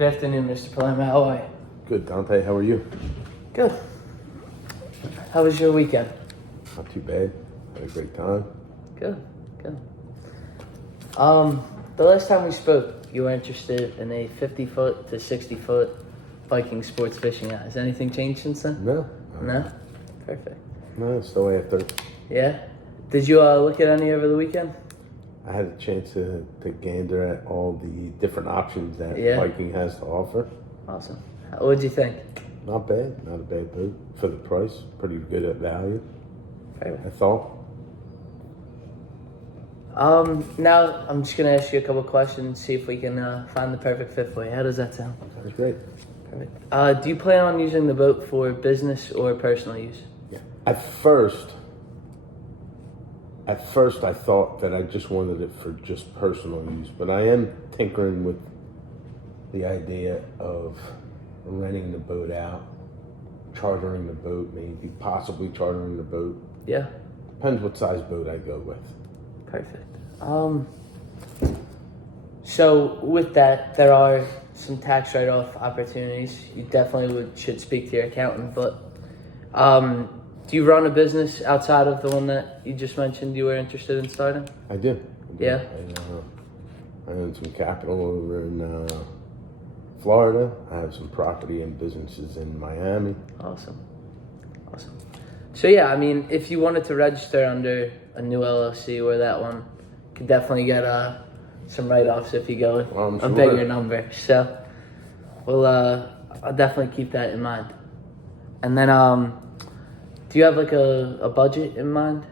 Good afternoon, Mr. Palermo. How are you? Good, Dante. How are you? Good. How was your weekend? Not too bad. Had a great time. Good. The last time we spoke, you were interested in a 50-foot to 60-foot Viking sports fishing yacht. Has anything changed since then? No. No? Perfect. No, still after. Yeah? Did you look at any over the weekend? I had a chance to gander at all the different options that Viking has to offer. Awesome. What did you think? Not bad. Not a bad boat for the price. Pretty good at value. Perfect. I thought. Now I'm just gonna ask you a couple questions, see if we can find the perfect fit for you. How does that sound? Sounds great. Perfect. Do you plan on using the boat for business or personal use? Yeah. At first I thought that I just wanted it for just personal use, but I am tinkering with the idea of renting the boat out, chartering the boat, maybe possibly chartering the boat. Yeah. Depends what size boat I go with. Perfect. So with that, there are some tax write-off opportunities. You definitely should speak to your accountant, but do you run a business outside of the one that you just mentioned you were interested in starting? I do. Yeah. I own some capital over in Florida. I have some property and businesses in Miami. Awesome. So yeah, I mean, if you wanted to register under a new LLC or that one, you could definitely get some write-offs if you go with a bigger number. So I'll definitely keep that in mind. And then do you have like a budget in mind?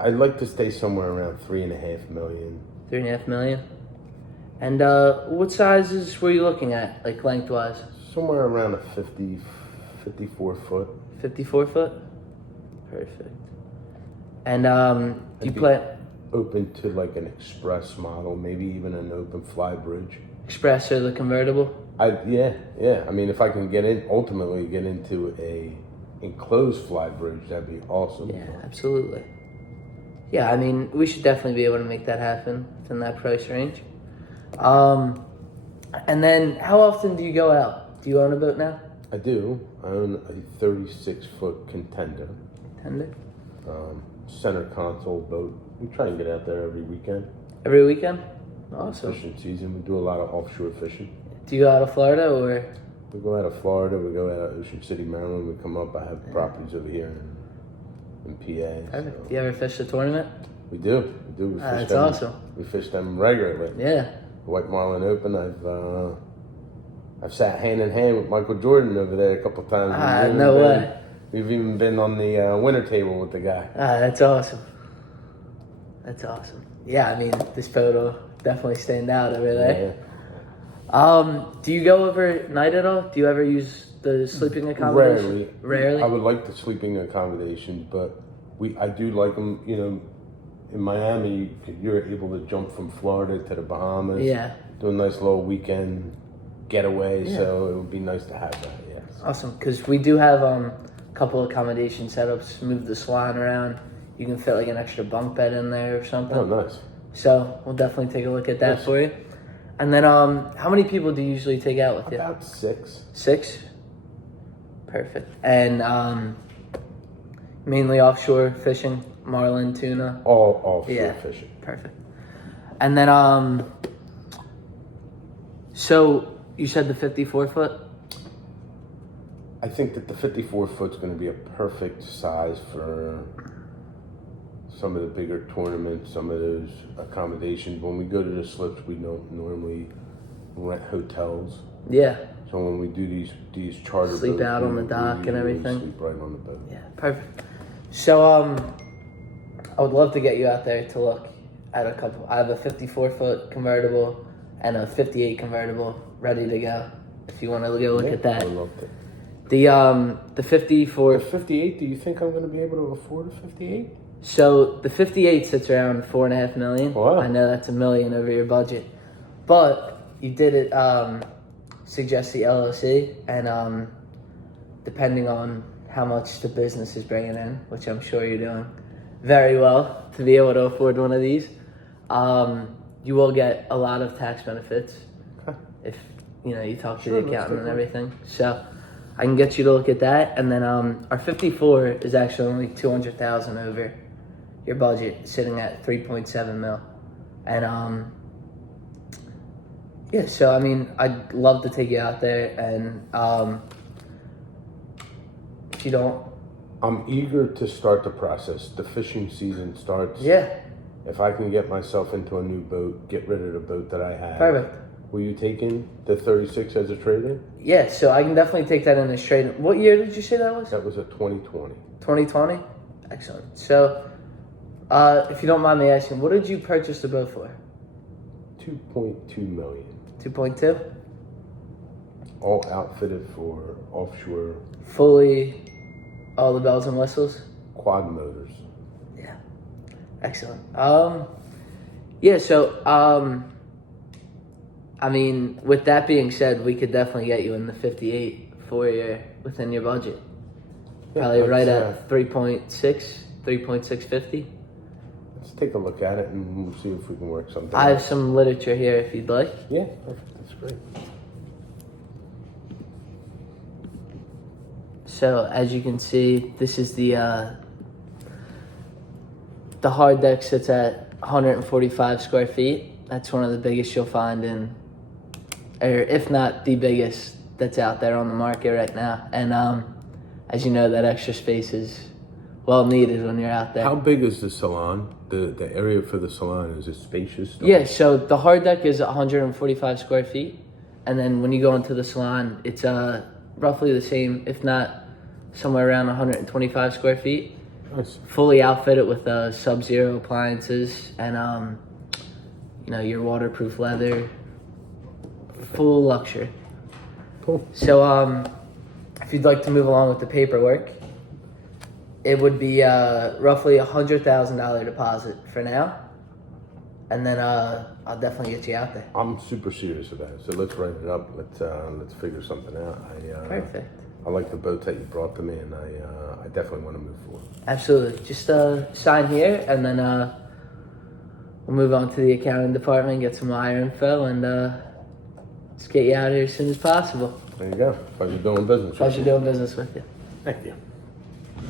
I'd like to stay somewhere around $3.5 million. $3.5 million. And what sizes were you looking at, like lengthwise? Somewhere around a 54 foot. 54 foot? Perfect. And do you plan open to like an express model, maybe even an open fly bridge? Express or the convertible? Yeah. I mean, if I can ultimately get into a enclosed fly bridge, that'd be awesome. Yeah, absolutely. Yeah, I mean, we should definitely be able to make that happen within that price range. And then how often do you go out? Do you own a boat now? I do. I own a 36-foot contender. Center console boat. We try and get out there every weekend. Every weekend? Awesome. Fishing season. We do a lot of offshore fishing. Do you go out of Florida or? We go out of Florida. We go out of Ocean City, Maryland. We come up. I have properties over here in PA. Perfect. Do you ever fish the tournament? We do. We fish that's them. Awesome. We fish them regularly. Yeah. The White Marlin Open. I've sat hand in hand with Michael Jordan over there a couple of times. No way. We've even been on the winner table with the guy. That's awesome. Yeah, I mean, this boat will definitely stand out over there. Yeah. Do you go overnight at all? Do you ever use the sleeping accommodation? Rarely. I would like the sleeping accommodations, but I do like them. You know, in Miami, you're able to jump from Florida to the Bahamas. Yeah. Do a nice little weekend getaway. Yeah. So it would be nice to have that. Yeah. Awesome, because we do have a couple accommodation setups. Move the salon around. You can fit like an extra bunk bed in there or something. Oh, nice. So we'll definitely take a look at that for you. And then how many people do you usually take out with you? About 6. 6? Perfect. And mainly offshore fishing, marlin, tuna? All offshore fishing. Perfect. And then so you said the 54 foot? I think that the 54 foot's going to be a perfect size for some of the bigger tournaments, some of those accommodations. When we go to the slips, we don't normally rent hotels. Yeah. So when we do these charter boats, sleep out on the dock and everything. Sleep right on the boat. Yeah, perfect. So I would love to get you out there to look at a couple. I have a 54 foot convertible and a 58 convertible ready to go. If you want to go look at that. I would love to. The 54. The 58. Do you think I'm going to be able to afford a 58? So the 58 sits around $4.5 million. Wow. I know that's $1 million over your budget, but you did it. Suggest the LLC, and depending on how much the business is bringing in, which I'm sure you're doing very well to be able to afford one of these, you will get a lot of tax benefits. Okay. If you talk to Sure, the let's accountant and take a look. everything. So I can get you to look at that. And then our 54 is actually only 200,000 over your budget, sitting at 3.7 mil. And yeah, so I mean, I'd love to take you out there, and if you don't, I'm eager to start the process. The fishing season starts. yeah, If I can get myself into a new boat, get rid of the boat that I have. perfect. Will you take in the 36 as a trade-in? Yeah, so I can definitely take that in as trade. What year did you say that was? That was a 2020. 2020? Excellent. So, if you don't mind me asking, what did you purchase the boat for? 2.2 million. 2.2? All outfitted for offshore Fully, all the bells and whistles? quad motors. Yeah. Excellent. Yeah, so, I mean, with that being said, we could definitely get you in the 58 for within your budget. Probably let's, right at 3.650. Let's take a look at it and we'll see if we can work something I have out. some literature here if you'd like. Yeah, that's great. So as you can see, this is the hard deck sits at 145 square feet. That's one of the biggest you'll find or if not the biggest that's out there on the market right now. And as you know, that extra space is well needed when you're out there. How big is the salon? The area for the salon, is it spacious? Yeah, so the hard deck is 145 square feet, and then when you go into the salon, it's roughly the same, if not somewhere around 125 square feet. Nice. Fully outfitted with sub-zero appliances and your waterproof leather, full luxury. Cool. So if you'd like to move along with the paperwork, it would be roughly $100,000 deposit for now, and then I'll definitely get you out there. I'm super serious about it, so let's write it up. Let's figure something out. Perfect. I like the boats that you brought to me, and I definitely want to move forward. Absolutely. Just sign here, and then we'll move on to the accounting department, get some wire info, and let's get you out here as soon as possible. There you go. Pleasure doing business. Pleasure doing business with you. Thank you.